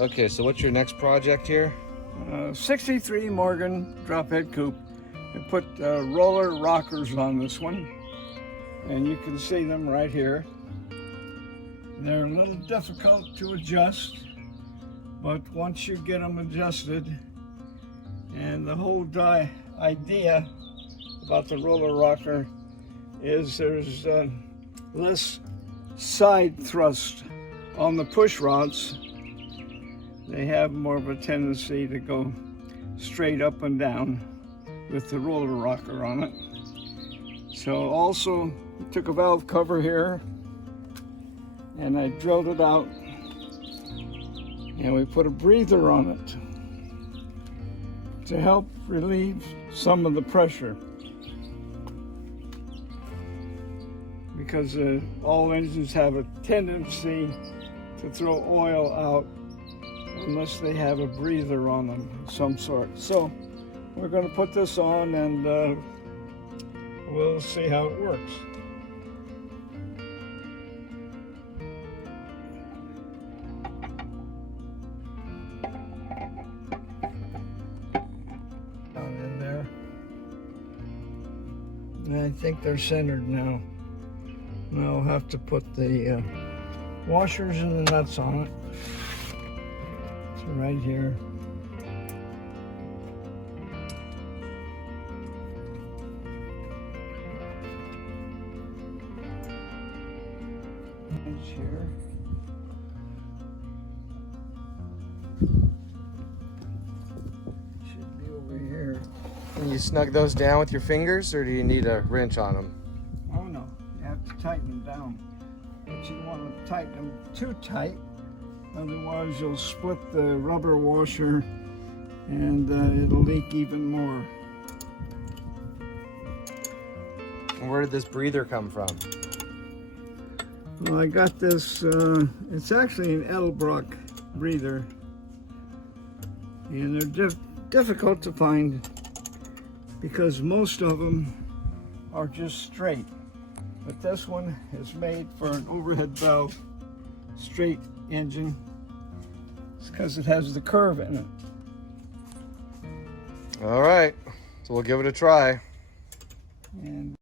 Okay, so what's your next project here? 63 Morgan Drophead Coupe. I put roller rockers on this one, and you can see them right here. They're a little difficult to adjust, but once you get them adjusted, and the whole idea about the roller rocker is there's less side thrust on the push rods. They have more of a tendency to go straight up and down with the roller rocker on it. So also took a valve cover here and I drilled it out, and we put a breather on it to help relieve some of the pressure, because all engines have a tendency to throw oil out unless they have a breather on them of some sort. So we're going to put this on, and we'll see how it works. Down in there. And I think they're centered now. Now I'll have to put the washers and the nuts on it. So right here. Here. Should be over here. Can you snug those down with your fingers, or do you need a wrench on them? Oh no, you have to tighten them down. But you don't want to tighten them too tight, otherwise you'll split the rubber washer and it'll leak even more. Where did this breather come from? Well, I got this, it's actually an Edelbrock breather, and they're difficult to find because most of them are just straight. But this one is made for an overhead valve straight engine. It's because it has the curve in it. All right, so we'll give it a try. And